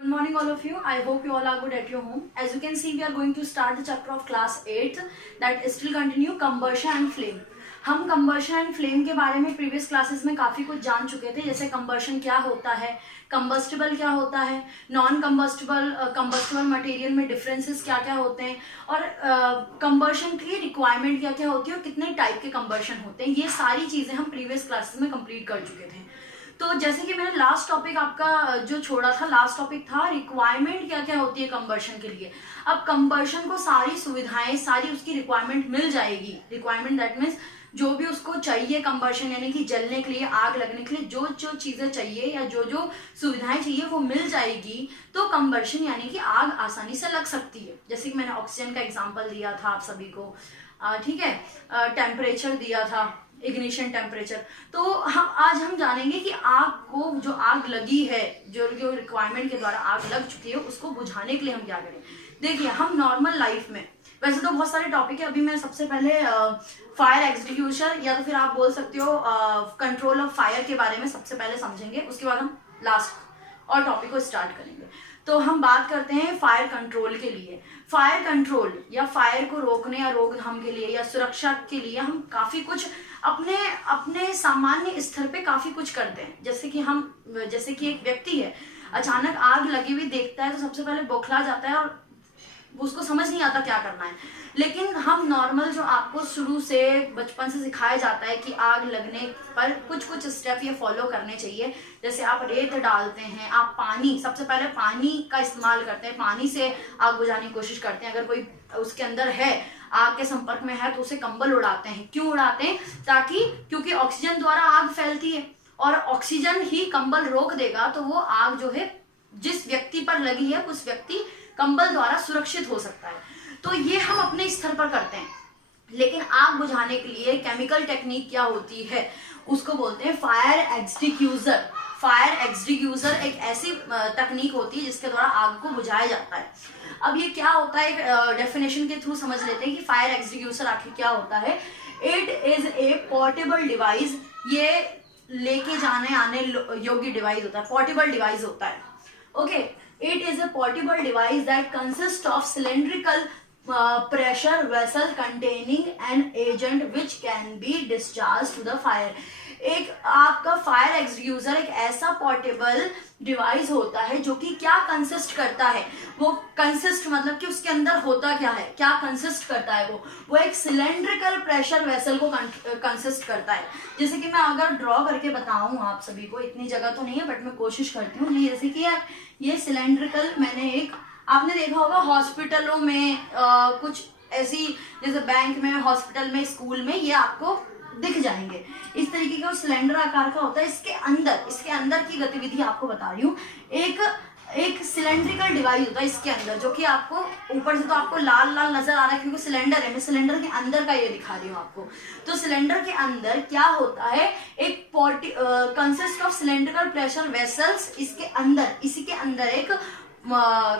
Good morning all of you. I hope you all are good at your home. As you can see, we are going to start the chapter of class 8 that is still continue combustion and flame. हम combustion and flame के बारे में previous classes में काफ़ी कुछ जान चुके थे, जैसे कंबर्शन क्या होता है, कंबस्टिबल क्या होता है, नॉन कंबस्टिबल मटेरियल में डिफरेंसेस क्या क्या होते हैं और कंबर्शन की रिक्वायरमेंट क्या क्या होती है और कितने टाइप के कंबर्शन होते हैं। ये सारी चीज़ें हम प्रीवियस क्लासेस में कंप्लीट कर चुके थे। तो जैसे कि मैंने लास्ट टॉपिक आपका जो छोड़ा था, लास्ट टॉपिक था रिक्वायरमेंट क्या क्या होती है कंबर्शन के लिए। अब कंबर्शन को सारी सुविधाएं, सारी उसकी रिक्वायरमेंट मिल जाएगी। रिक्वायरमेंट दैट मीन्स जो भी उसको चाहिए कंबर्शन यानी कि जलने के लिए, आग लगने के लिए जो जो चीजें चाहिए या जो जो सुविधाएं चाहिए वो मिल जाएगी, तो कंबर्शन यानी कि आग आसानी से लग सकती है। जैसे कि मैंने ऑक्सीजन का एग्जांपल दिया था आप सभी को, ठीक है, टेम्परेचर दिया था, इग्निशन टेम्परेचर। तो आज हम जानेंगे कि आग को, जो आग लगी है, जो जो रिक्वायरमेंट के द्वारा आग लग चुकी है, उसको बुझाने के लिए हम क्या करें। देखिए, हम नॉर्मल लाइफ में वैसे तो बहुत सारे टॉपिक है, अभी मैं सबसे पहले फायर एग्जीक्यूशन या तो फिर आप बोल सकते हो कंट्रोल ऑफ फायर के बारे में सबसे पहले समझेंगे, उसके बाद हम लास्ट और टॉपिक को स्टार्ट करेंगे। तो हम बात करते हैं फायर कंट्रोल के लिए। फायर कंट्रोल या फायर को रोकने या रोकथाम के लिए या सुरक्षा के लिए हम काफी कुछ अपने अपने सामान्य स्तर पे काफी कुछ करते हैं। जैसे कि एक व्यक्ति है, अचानक आग लगी हुई देखता है तो सबसे पहले बौखला जाता है और उसको समझ नहीं आता क्या करना है। लेकिन हम नॉर्मल जो आपको शुरू से बचपन से सिखाया जाता है कि आग लगने पर कुछ कुछ स्टेप ये फॉलो करने चाहिए। जैसे आप रेत डालते हैं, आप पानी, सबसे पहले पानी का इस्तेमाल करते हैं, पानी से आग बुझाने की कोशिश करते हैं। अगर कोई उसके अंदर है, आग के संपर्क में है, तो उसे कंबल उड़ाते हैं। क्यों उड़ाते हैं? क्योंकि ऑक्सीजन द्वारा आग फैलती है और ऑक्सीजन ही कंबल रोक देगा, तो वो आग जो है जिस व्यक्ति पर लगी है उस व्यक्ति कंबल द्वारा सुरक्षित हो सकता है। तो ये हम अपने स्तर पर करते हैं। लेकिन आग बुझाने के लिए केमिकल टेक्निक क्या होती है, उसको बोलते हैं फायर एक्सटिंग्विशर। फायर एक्सटिंग्विशर एक ऐसी तकनीक होती है जिसके द्वारा आग को बुझाया जाता है। अब ये क्या होता है, एक डेफिनेशन के थ्रू समझ लेते हैं कि फायर एक्सटिंग्विशर आखिर क्या होता है। It is a portable device, ये लेके जाने आने योग्य डिवाइस होता है, पोर्टेबल डिवाइस होता है। Okay, it is a portable device that consists of cylindrical pressure vessel containing an agent which can be discharged to the fire। एक आपका फायर एक्सटिंग्विशर एक ऐसा पोर्टेबल डिवाइस होता है जो कि क्या कंसिस्ट करता है, वो कंसिस्ट मतलब कि उसके अंदर होता क्या है, क्या कंसिस्ट करता है, वो एक सिलेंड्रिकल प्रेशर वेसल को कंसिस्ट करता है। जैसे कि मैं अगर ड्रॉ करके बताऊं आप सभी को, इतनी जगह तो नहीं है बट मैं कोशिश करती हूँ। जैसे कि ये सिलेंड्रिकल, मैंने एक, आपने देखा होगा हॉस्पिटलों में कुछ ऐसी, जैसे बैंक में, हॉस्पिटल में, स्कूल में, ये आपको दिख जाएंगे। इस तरीके का सिलेंडर आकार का होता है। इसके अंदर की गतिविधि आपको बता रही हूँ। एक सिलेंड्रिकल डिवाइस होता है इसके अंदर, जो कि आपको ऊपर से तो आपको लाल लाल नजर आ रहा है क्योंकि सिलेंडर है। मैं सिलेंडर के अंदर का ये दिखा रही हूँ आपको। तो सिलेंडर के अंदर क्या होता है, एक consist of cylindrical pressure vessels, इसी के अंदर एक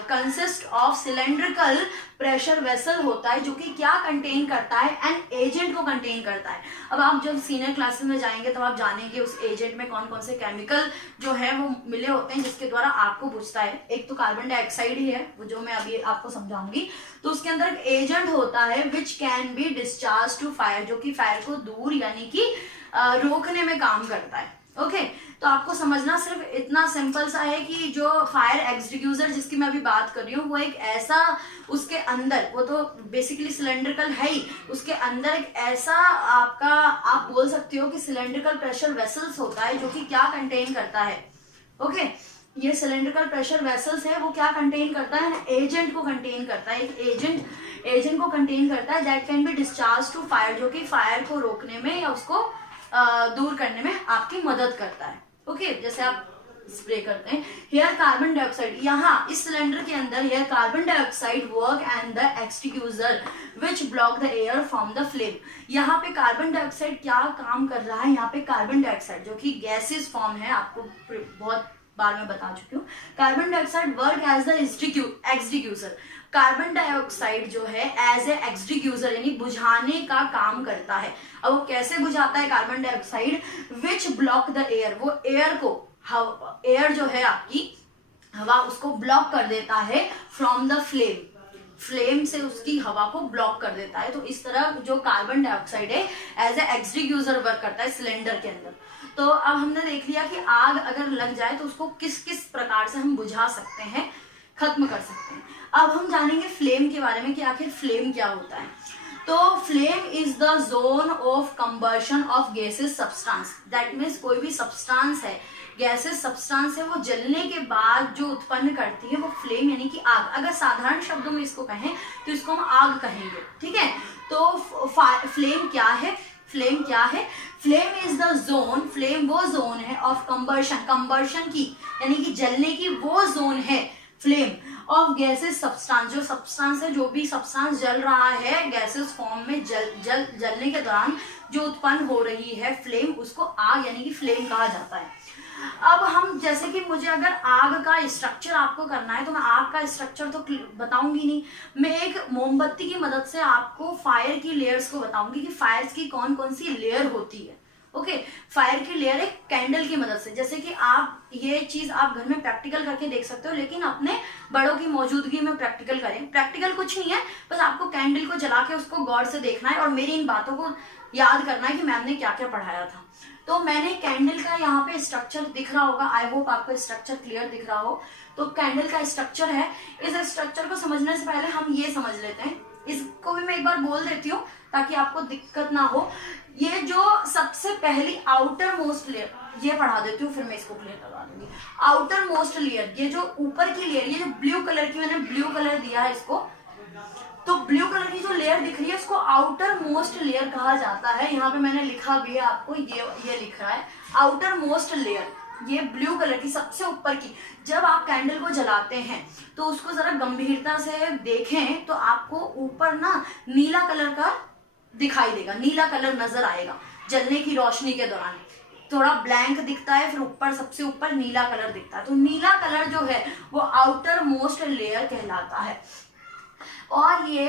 consist of cylindrical pressure vessel होता है जो कि क्या कंटेन करता है, एन एजेंट को कंटेन करता है। अब आप जब सीनियर क्लासेस में जाएंगे तब आप जानेंगे उस एजेंट में कौन कौन से केमिकल जो है वो मिले होते हैं जिसके द्वारा आग को बुझता है। एक तो कार्बन डाइऑक्साइड ही है, वो जो मैं अभी आपको समझाऊंगी। तो उसके अंदर एक एजेंट होता है which can be discharge to fire, जो कि फायर को दूर यानी कि रोकने में काम करता है। ओके, तो आपको समझना सिर्फ इतना सिंपल सा है कि जो फायर एक्सटिंग्विशर जिसकी मैं अभी बात कर रही हूँ, वो एक ऐसा, उसके अंदर, वो तो बेसिकली सिलेंड्रिकल है ही, उसके अंदर एक ऐसा आपका, आप बोल सकते हो कि सिलेंड्रिकल प्रेशर वेसल्स होता है जो कि क्या कंटेन करता है। ओके, ये सिलेंड्रिकल प्रेशर वेसल्स है, वो क्या कंटेन करता है, एजेंट को कंटेन करता है। एक एजेंट को कंटेन करता है that can be discharge to fire, जो कि फायर को रोकने में या उसको दूर करने में आपकी मदद करता है। ओके, जैसे आप स्प्रे करते हैं। हेयर कार्बन डाइऑक्साइड, यहाँ इस सिलेंडर के अंदर here carbon dioxide work and the extinguisher which block the air from the flame. यहाँ पे कार्बन डाइऑक्साइड क्या काम कर रहा है, यहाँ पे कार्बन डाइऑक्साइड जो कि गैसेस फॉर्म है, आपको बहुत बार मैं बता चुकी हूँ। Carbon dioxide work as the extinguisher. Carbon dioxide जो है एज ए एक्सटिंग्विशर यानी बुझाने का काम करता है। अब वो कैसे बुझाता है carbon dioxide, which block the air, वो एयर को, एयर जो है आपकी हवा उसको ब्लॉक कर देता है फ्रॉम द फ्लेम, फ्लेम से उसकी हवा को ब्लॉक कर देता है। तो इस तरह जो कार्बन डाइऑक्साइड है एज ए एक्सटिंग्विशर वर्क करता है सिलेंडर के अंदर। तो अब हमने देख लिया कि आग अगर लग जाए तो उसको किस किस प्रकार से हम बुझा सकते हैं, खत्म कर सकते हैं। अब हम जानेंगे फ्लेम के बारे में कि आखिर फ्लेम क्या होता है। तो flame is the zone of combustion of gases substance, that means कोई भी सब्सटेंस है, गैसेस सब्सटेंस है, वो जलने के बाद जो उत्पन्न करती है वो फ्लेम यानी कि आग। अगर साधारण शब्दों में इसको कहें तो इसको हम आग कहेंगे, ठीक है। तो फ्लेम क्या है, फ्लेम क्या है, flame is the zone, flame वो जोन है ऑफ कंबर्शन, कंबर्शन की यानी कि जलने की वो जोन है फ्लेम ऑफ गैसेस सब्सटेंस, जो सब्सटेंस है, जो भी सब्सटेंस जल रहा है गैसेस फॉर्म में, जलने के दौरान जो उत्पन्न हो रही है फ्लेम, उसको आग यानी कि फ्लेम कहा जाता है। अब हम जैसे कि मुझे अगर आग का स्ट्रक्चर आपको करना है तो मैं आग का स्ट्रक्चर तो बताऊंगी नहीं, मैं एक मोमबत्ती की मदद से आपको फायर की लेयर्स को बताऊंगी कि फायर्स की कौन कौन सी लेयर होती है। ओके, फायर की लेयर एक कैंडल की मदद से, जैसे कि आप ये चीज आप घर में प्रैक्टिकल करके देख सकते हो, लेकिन अपने बड़ों की मौजूदगी में प्रैक्टिकल करें। प्रैक्टिकल कुछ नहीं है, बस आपको कैंडल को जला के उसको गौर से देखना है और मेरी इन बातों को याद करना है कि मैम ने क्या क्या पढ़ाया था। तो मैंने कैंडल का यहाँ पे स्ट्रक्चर दिख रहा होगा, आई होप आपको स्ट्रक्चर क्लियर दिख रहा हो। तो कैंडल का स्ट्रक्चर है, इस स्ट्रक्चर को समझने से पहले हम ये समझ लेते हैं, इसको भी मैं एक बार बोल देती हूँ ताकि आपको दिक्कत ना हो। ये जो सबसे पहली आउटर मोस्ट लेयर, ये पढ़ा देती हूँ फिर मैं इसको क्लियर करवा दूंगी। आउटर मोस्ट लेयर, ये जो ऊपर की लेयर, ये जो ब्लू कलर की, मैंने ब्लू कलर दिया है इसको, तो ब्लू कलर की जो लेयर दिख रही है इसको आउटर मोस्ट लेयर कहा जाता है। यहाँ पे मैंने लिखा भी है आपको, ये लिख रहा है आउटर मोस्ट लेयर, ये ब्लू कलर की सबसे ऊपर की। जब आप कैंडल को जलाते हैं तो उसको जरा गंभीरता से देखें तो आपको ऊपर ना नीला कलर का दिखाई देगा, नीला कलर नजर आएगा जलने की रोशनी के दौरान। थोड़ा ब्लैंक दिखता है, फिर ऊपर सबसे ऊपर नीला कलर दिखता है। तो नीला कलर जो है वो आउटर मोस्ट लेयर कहलाता है और ये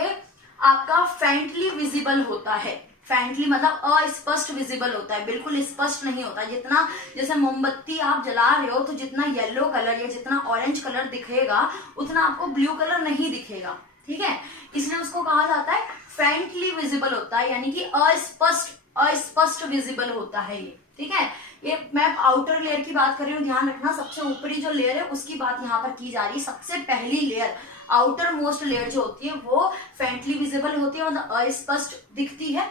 आपका फेंटली विजिबल होता है। फेंटली मतलब अस्पष्ट विजिबल होता है, बिल्कुल स्पष्ट नहीं होता। जितना जैसे मोमबत्ती आप जला रहे हो तो जितना येलो कलर या जितना ऑरेंज कलर दिखेगा उतना आपको ब्लू कलर नहीं दिखेगा, ठीक है। इसलिए उसको कहा जाता है फेंटली विजिबल होता है, यानी कि अस्पष्ट विजिबल होता है ये, ठीक है। ये मैं आउटर लेयर की बात कर रही हूँ, ध्यान रखना सबसे ऊपरी जो लेयर है उसकी बात यहाँ पर की जा रही है। सबसे पहली लेयर आउटर मोस्ट लेयर जो होती है वो फेंटली विजिबल होती है, मतलब अस्पष्ट दिखती है।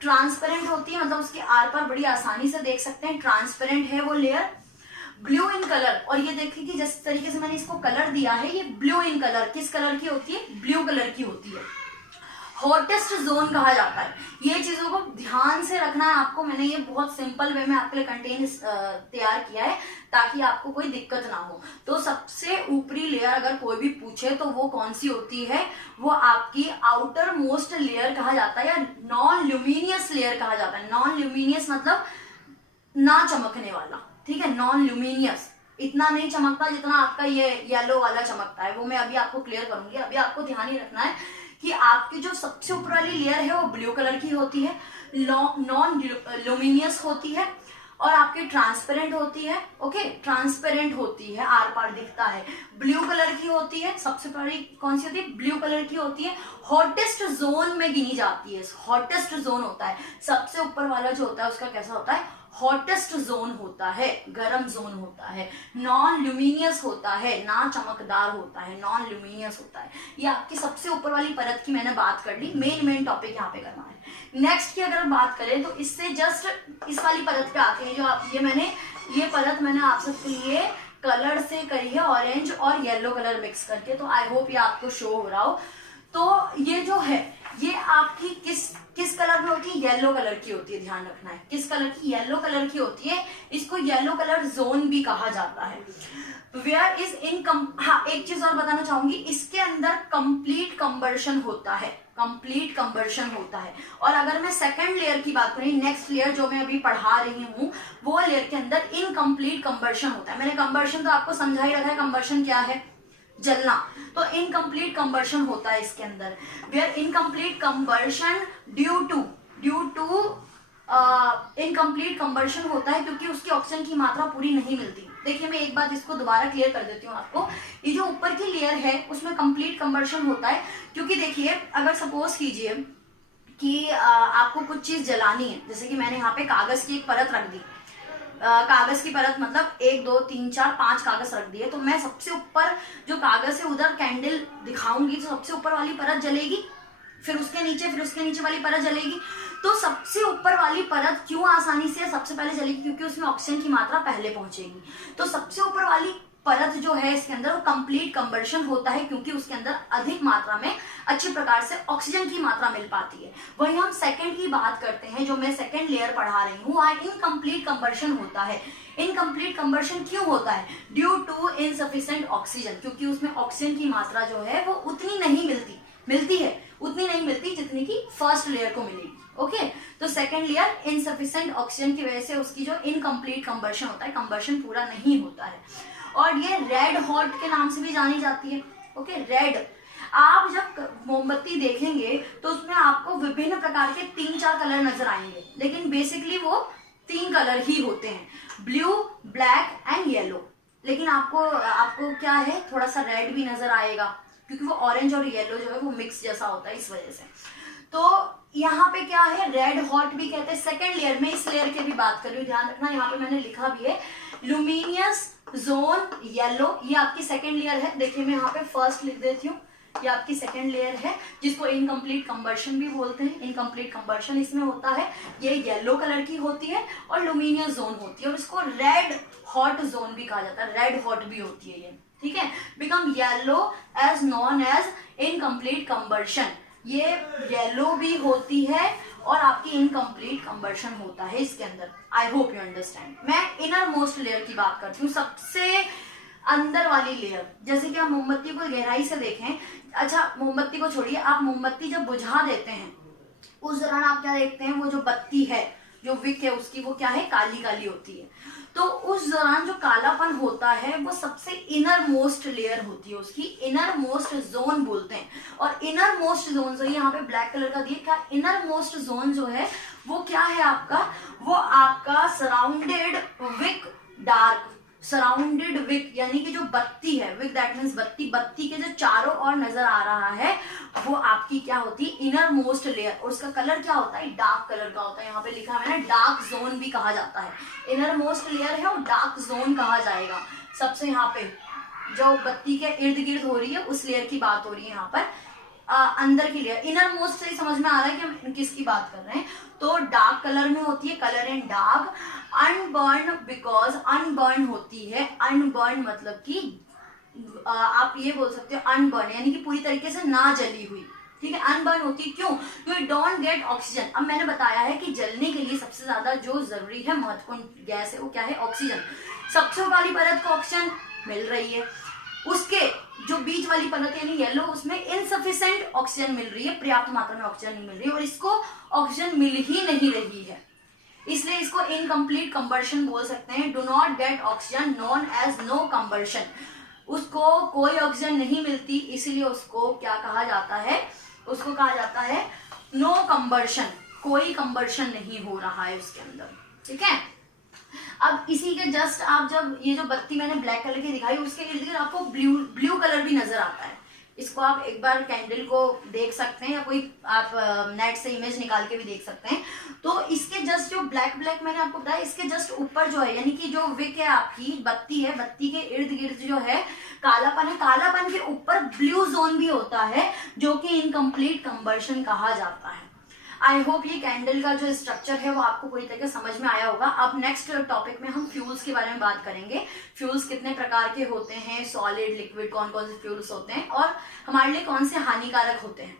ट्रांसपेरेंट होती है, मतलब उसके आर पार बड़ी आसानी से देख सकते हैं, ट्रांसपेरेंट है वो लेयर। ब्लू इन कलर, और ये देखिए कि जिस तरीके से मैंने इसको कलर दिया है ये ब्लू इन कलर, किस कलर की होती है, ब्लू कलर की होती है। हॉटेस्ट जोन कहा जाता है। ये चीजों को ध्यान से रखना है आपको, मैंने ये बहुत सिंपल वे में आपके लिए कंटेंट तैयार किया है ताकि आपको कोई दिक्कत ना हो। तो सबसे ऊपरी लेयर अगर कोई भी पूछे तो वो कौन सी होती है, वो आपकी आउटर मोस्ट लेयर कहा जाता है या नॉन ल्यूमिनियस लेयर कहा जाता है। नॉन ल्यूमिनियस मतलब ना चमकने वाला, ठीक है, नॉन ल्यूमिनियस, इतना नहीं चमकता जितना आपका ये येलो वाला चमकता है, वो मैं अभी आपको क्लियर करूंगी। अभी आपको ध्यान ही रखना है कि आपकी जो सबसे ऊपर वाली लेयर है वो ब्लू कलर की होती है, नॉन ल्यूमिनियस होती है और आपकी ट्रांसपेरेंट होती है। ओके, ट्रांसपेरेंट होती है, आर पार दिखता है, ब्लू कलर की होती है। सबसे पहली कौन सी होती है, ब्लू कलर की होती है। हॉटेस्ट जोन में गिनी जाती है, हॉटेस्ट जोन होता है सबसे ऊपर वाला जो होता है उसका कैसा होता है, हॉटेस्ट जोन होता है, गर्म जोन होता है। नॉन ल्यूमिनियस होता है, ना चमकदार होता है, नॉन ल्यूमिनियस होता है। ये आपकी सबसे ऊपर वाली परत की मैंने बात कर ली, मेन टॉपिक यहाँ पे करना है। नेक्स्ट की अगर बात करें तो इससे जस्ट इस वाली परत पे आते हैं, जो आप ये परत मैंने आप सबके लिए कलर से करी है, ऑरेंज और येलो कलर मिक्स करके। तो आई होप ये आपको शो हो रहा हो। तो ये जो है ये आपकी किस कलर में होती है, येलो कलर की होती है, ध्यान रखना है किस कलर की, येलो कलर की होती है। इसको येलो कलर जोन भी कहा जाता है। वेयर इज इन हाँ, एक चीज और बताना चाहूंगी, इसके अंदर कंप्लीट कंबर्शन होता है, कंप्लीट कंबर्शन होता है। और अगर मैं सेकंड लेयर की बात करूं, नेक्स्ट लेयर जो मैं अभी पढ़ा रही हूँ, वो लेयर के अंदर इनकम्प्लीट कंबर्शन होता है। मैंने कंबर्शन तो आपको समझा ही रखा है, कंबर्शन क्या है, जलना। तो इनकम्प्लीट कंबर्शन होता है इसके अंदर। Where incomplete combustion due to incomplete combustion होता है क्योंकि उसकी ऑक्सीजन की मात्रा पूरी नहीं मिलती। देखिए मैं एक बात इसको दोबारा क्लियर कर देती हूँ आपको। ये जो ऊपर की लेयर है उसमें कंप्लीट कंबर्शन होता है क्योंकि देखिए अगर सपोज कीजिए कि आपको कुछ चीज जलानी है, जैसे कि मैंने यहाँ पे कागज की एक परत रख दी, कागज की परत मतलब 1 2 3 4 5 कागज रख दिए, तो मैं सबसे ऊपर जो कागज है उधर कैंडल दिखाऊंगी तो सबसे ऊपर वाली परत जलेगी, फिर उसके नीचे वाली परत जलेगी। तो सबसे ऊपर वाली परत क्यों आसानी से सबसे पहले जलेगी, क्योंकि उसमें ऑक्सीजन की मात्रा पहले पहुंचेगी। तो सबसे ऊपर वाली परत जो है इसके अंदर वो कंप्लीट कंबर्शन होता है क्योंकि उसके अंदर अधिक मात्रा में अच्छी प्रकार से ऑक्सीजन की मात्रा मिल पाती है। वही हम सेकंड की बात करते हैं, जो मैं सेकंड लेयर पढ़ा रही हूँ, वहाँ इनकम्प्लीट कंबर्शन होता है। इनकम्प्लीट कंबर्शन क्यों होता है? ड्यू टू इनसफिशिएंट ऑक्सीजन, क्योंकि उसमें ऑक्सीजन की मात्रा जो है वो उतनी नहीं मिलती जितनी की फर्स्ट लेयर को मिलेगी। ओके, तो सेकंड लेयर इनसफिशिएंट ऑक्सीजन की वजह से उसकी जो इनकम्प्लीट कंबर्शन होता है, कंबर्शन पूरा नहीं होता है, और ये रेड हॉट के नाम से भी जानी जाती है। ओके, रेड, आप जब मोमबत्ती देखेंगे तो उसमें आपको विभिन्न प्रकार के 3-4 कलर नजर आएंगे, लेकिन बेसिकली वो 3 कलर ही होते हैं, ब्लू, ब्लैक एंड येलो। लेकिन आपको क्या है, थोड़ा सा रेड भी नजर आएगा क्योंकि वो ऑरेंज और येलो जो है वो मिक्स जैसा होता है, इस वजह से। तो यहाँ पे क्या है, रेड हॉट भी कहते हैं। सेकेंड लेयर में, इस लेयर की भी बात कर रही हूँ, ध्यान रखना, यहाँ पे मैंने लिखा भी है लुमिनियस जोन येलो, ये आपकी सेकेंड लेयर है। देखिए मैं यहाँ पे फर्स्ट लिख देती हूँ, ये आपकी सेकेंड लेयर है जिसको इनकम्प्लीट कंबर्शन भी बोलते हैं। इनकम्प्लीट कंबर्शन इसमें होता है, ये येलो कलर की होती है और लुमिनियस जोन होती है, और इसको रेड हॉट जोन भी कहा जाता है, रेड हॉट भी होती है ये, ठीक है। Become yellow as known as incomplete combustion, ये येलो भी होती है और आपकी इनकम्प्लीट कंबर्शन होता है इसके अंदर। I hope you understand. मैं इनर मोस्ट लेयर की बात करती हूँ, सबसे अंदर वाली लेयर। जैसे कि आप मोमबत्ती को गहराई से देखें, अच्छा मोमबत्ती को छोड़िए, आप मोमबत्ती जब बुझा देते हैं उस दौरान आप क्या देखते हैं, वो जो बत्ती है, जो विक है उसकी, वो क्या है, काली काली होती है। तो उस दौरान जो कालापन होता है वो सबसे इनर मोस्ट लेयर होती है, उसकी इनर मोस्ट जोन बोलते हैं। और इनर मोस्ट जोन जो यहाँ पे ब्लैक कलर का दिया, क्या इनर मोस्ट जोन जो है वो क्या है आपका, वो आपका surrounded wick dark, surrounded wick यानी कि जो बत्ती है, विक दैट मीन्स बत्ती, बत्ती के जो चारों ओर नजर आ रहा है वो आपकी क्या होती है, इनर मोस्ट लेयर। और उसका कलर क्या होता है, डार्क कलर का होता है। यहाँ पे लिखा है ना, डार्क जोन भी कहा जाता है। इनर मोस्ट लेयर है और डार्क जोन कहा जाएगा। सबसे यहाँ पे जो बत्ती के इर्द गिर्द हो रही है उस लेयर की बात हो रही है यहाँ पर। अंदर की लेयर, इनर मोस्ट से ही समझ में आ रहा है कि हम किसकी बात कर रहे हैं। तो डार्क कलर में होती है, colour in dark. Unburn, because unburn होती है, अनबर्न मतलब कि आप ये बोल सकते हो अनबर्न यानी कि पूरी तरीके से ना जली हुई, ठीक है। अनबर्न होती है क्यों, क्योंकि डोंट गेट ऑक्सीजन। अब मैंने बताया है कि जलने के लिए सबसे ज्यादा जो जरूरी है, महत्वपूर्ण गैस है, वो क्या है, ऑक्सीजन। सबसे वाली परत को ऑक्सीजन मिल रही है, उसके जो बीच वाली परत यानी येलो, उसमें इनसफिशिएंट ऑक्सीजन मिल रही है, पर्याप्त मात्रा में ऑक्सीजन नहीं मिल रही है, और इसको ऑक्सीजन मिल ही नहीं रही है, इसलिए इसको इनकम्प्लीट कंबर्शन बोल सकते हैं। Do not get oxygen, known as no combustion, उसको कोई ऑक्सीजन नहीं मिलती, इसीलिए उसको क्या कहा जाता है, उसको कहा जाता है नो कंबर्शन, कोई कंबर्शन नहीं हो रहा है उसके अंदर, ठीक है। अब इसी के जस्ट आप जब ये जो बत्ती मैंने ब्लैक कलर की दिखाई, उसके इर्द गिर्द आपको ब्लू कलर भी नजर आता है। इसको आप एक बार कैंडल को देख सकते हैं, या कोई आप नेट से इमेज निकाल के भी देख सकते हैं। तो इसके जस्ट जो ब्लैक मैंने आपको बताया, इसके जस्ट ऊपर जो है, यानी कि जो विक है आपकी, बत्ती है, बत्ती के इर्द गिर्द जो है कालापन है, कालापन के ऊपर ब्लू जोन भी होता है, जो कि इनकम्प्लीट कंबर्शन कहा जाता है। आई होप ये कैंडल का जो स्ट्रक्चर है वो आपको पूरी तरह समझ में आया होगा। अब नेक्स्ट टॉपिक में हम फ्यूल्स के बारे में बात करेंगे। फ्यूल्स कितने प्रकार के होते हैं, सॉलिड, लिक्विड, कौन कौन से फ्यूल्स होते हैं और हमारे लिए कौन से हानिकारक होते हैं।